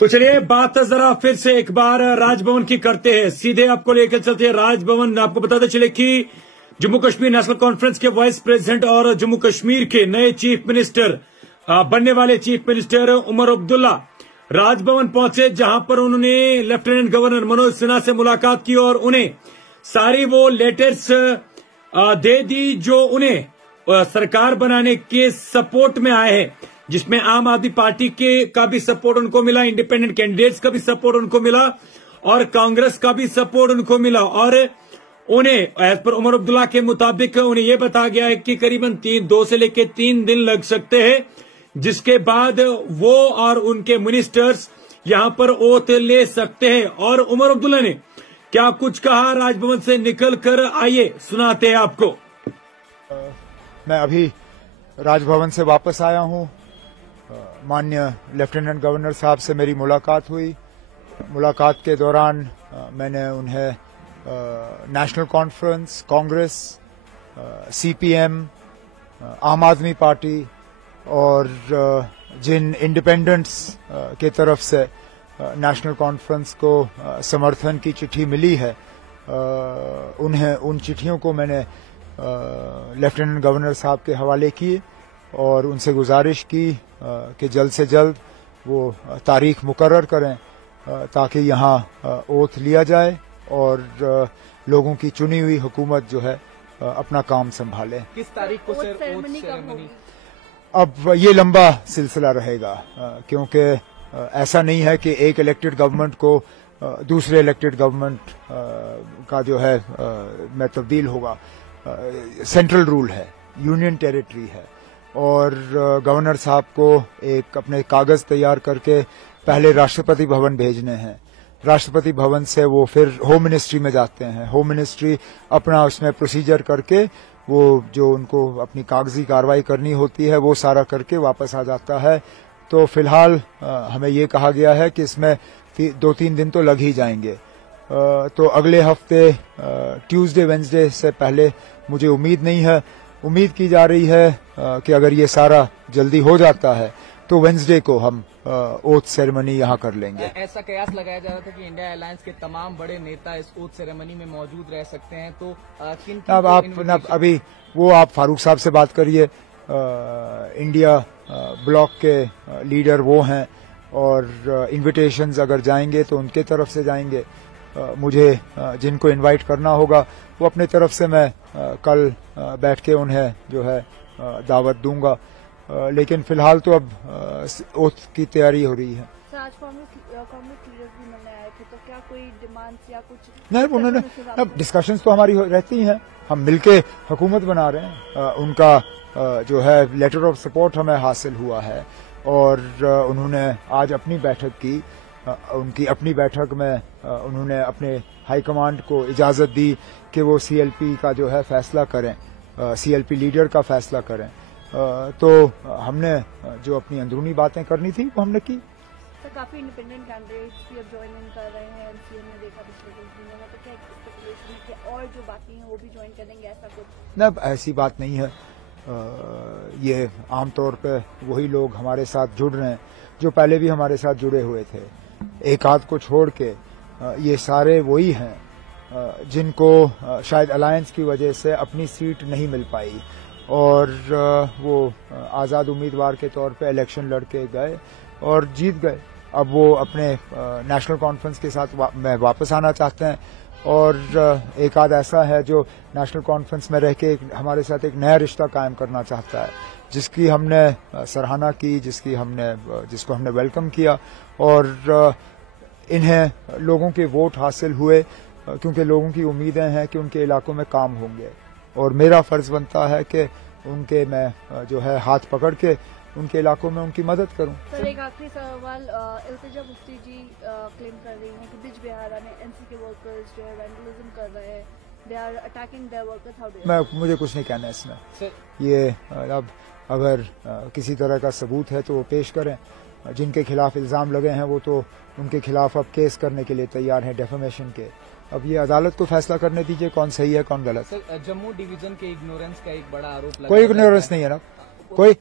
तो चलिए बात जरा फिर से एक बार राजभवन की करते हैं। सीधे आपको लेकर चलते हैं राजभवन। आपको बताते चले कि जम्मू कश्मीर नेशनल कॉन्फ्रेंस के वाइस प्रेसिडेंट और जम्मू कश्मीर के नए चीफ मिनिस्टर बनने वाले चीफ मिनिस्टर उमर अब्दुल्ला राजभवन पहुंचे, जहां पर उन्होंने लेफ्टिनेंट गवर्नर मनोज सिन्हा से मुलाकात की और उन्हें सारी वो लेटर्स दे दी जो उन्हें सरकार बनाने के सपोर्ट में आए हैं, जिसमें आम आदमी पार्टी के का भी सपोर्ट उनको मिला, इंडिपेंडेंट कैंडिडेट्स का भी सपोर्ट उनको मिला और कांग्रेस का भी सपोर्ट उनको मिला। और उन्हें एज पर उमर अब्दुल्ला के मुताबिक उन्हें यह बताया गया है कि करीबन 2 से लेकर 3 दिन लग सकते हैं, जिसके बाद वो और उनके मिनिस्टर्स यहां पर ओथ ले सकते हैं। और उमर अब्दुल्ला ने क्या कुछ कहा राजभवन से निकल कर, आइए सुनाते हैं आपको। मैं अभी राजभवन से वापस आया हूं। माननीय लेफ्टिनेंट गवर्नर साहब से मेरी मुलाकात हुई। मुलाकात के दौरान मैंने उन्हें नेशनल कॉन्फ्रेंस, कांग्रेस, सीपीएम, आम आदमी पार्टी और जिन इंडिपेंडेंट्स के तरफ से नेशनल कॉन्फ्रेंस को समर्थन की चिट्ठी मिली है, उन्हें उन चिट्ठियों को मैंने लेफ्टिनेंट गवर्नर साहब के हवाले किए और उनसे गुजारिश की कि जल्द से जल्द वो तारीख मुकर्रर करें ताकि यहाँ ओथ लिया जाए और लोगों की चुनी हुई हुकूमत जो है अपना काम संभाले। किस तारीख को सर ओथ सेरेमनी? अब ये लंबा सिलसिला रहेगा, क्योंकि ऐसा नहीं है कि एक इलेक्टेड गवर्नमेंट को दूसरे इलेक्टेड गवर्नमेंट का जो है में तब्दील होगा। सेंट्रल रूल है, यूनियन टेरिटरी है और गवर्नर साहब को एक अपने कागज तैयार करके पहले राष्ट्रपति भवन भेजने हैं। राष्ट्रपति भवन से वो फिर होम मिनिस्ट्री में जाते हैं। होम मिनिस्ट्री अपना उसमें प्रोसीजर करके वो जो उनको अपनी कागजी कार्रवाई करनी होती है वो सारा करके वापस आ जाता है। तो फिलहाल हमें ये कहा गया है कि इसमें 2-3 दिन तो लग ही जाएंगे। तो अगले हफ्ते ट्यूसडे वेंसडे से पहले मुझे उम्मीद नहीं है। उम्मीद की जा रही है कि अगर ये सारा जल्दी हो जाता है तो वेंसडे को हम ओथ सेरेमनी यहाँ कर लेंगे। ऐसा कयास लगाया जा रहा था कि इंडिया अलायंस के तमाम बड़े नेता इस ओथ सेरेमनी में मौजूद रह सकते हैं, तो किन अब आप अभी वो आप फारूक साहब से बात करिए। इंडिया ब्लॉक के लीडर वो हैं और इन्विटेशंस अगर जाएंगे तो उनके तरफ से जाएंगे। मुझे जिनको इनवाइट करना होगा वो अपने तरफ से मैं कल बैठ के उन्हें जो है दावत दूंगा। लेकिन फिलहाल तो अब ओथ की तैयारी हो रही है। आज कांग्रेस लीडर्स भी मिलने आए थे, तो क्या कोई डिमांड्स या कुछ नहीं? उन्होंने अब डिस्कशंस तो हमारी रहती हैं, हम मिलके हुकूमत बना रहे हैं। उनका जो है लेटर ऑफ सपोर्ट हमें हासिल हुआ है और उन्होंने आज अपनी बैठक की। उनकी अपनी बैठक में उन्होंने अपने हाईकमांड को इजाजत दी कि वो सीएलपी का जो है फैसला करें, सीएलपी लीडर का फैसला करें। तो हमने जो अपनी अंदरूनी बातें करनी थी वो हमने की। सर, काफी इंडिपेंडेंट कैंडिडेट्स भी अब ज्वाइन कर रहे हैं। एमसीए ने देखा पिछले कुछ दिनों में, तो क्या स्पेकुलेशन है कि और जो बाकी हैं वो भी ज्वाइन करेंगे, ऐसा कुछ? न, ऐसी बात नहीं है। ये आमतौर पे वही लोग हमारे साथ जुड़ रहे हैं जो पहले भी हमारे साथ जुड़े हुए थे। एक आध को छोड़ के ये सारे वही हैं जिनको शायद अलायंस की वजह से अपनी सीट नहीं मिल पाई और वो आज़ाद उम्मीदवार के तौर पे इलेक्शन लड़के गए और जीत गए। अब वो अपने नेशनल कॉन्फ्रेंस के साथ में वापस आना चाहते हैं और एक आध ऐसा है जो नेशनल कॉन्फ्रेंस में रह के हमारे साथ एक नया रिश्ता कायम करना चाहता है, जिसकी हमने सराहना की, जिसको हमने वेलकम किया। और इन्हें लोगों के वोट हासिल हुए क्योंकि लोगों की उम्मीदें हैं कि उनके इलाकों में काम होंगे और मेरा फर्ज बनता है कि उनके मैं जो है हाथ पकड़ के उनके इलाकों में उनकी मदद करूं। सर, एक आखिरी सवाल। इल्तिजा मुफ्ती जी क्लेम कर रही हैं कि बिज बिहारा में एनसी के वर्कर्स जो है वैंडलिज्म कर रहे हैं, they are attacking their workers. How do मुझे कुछ नहीं कहना इसमें। ये अब अगर किसी तरह का सबूत है तो वो पेश करें। जिनके खिलाफ इल्जाम लगे हैं वो तो उनके खिलाफ अब केस करने के लिए तैयार हैं, डेफेमेशन के। अब ये अदालत को फैसला करने दीजिए कौन सही है कौन गलत। सर, जम्मू डिवीजन के इग्नोरेंस का एक बड़ा आरोप लगा। कोई इग्नोरेंस नहीं है ना, कोई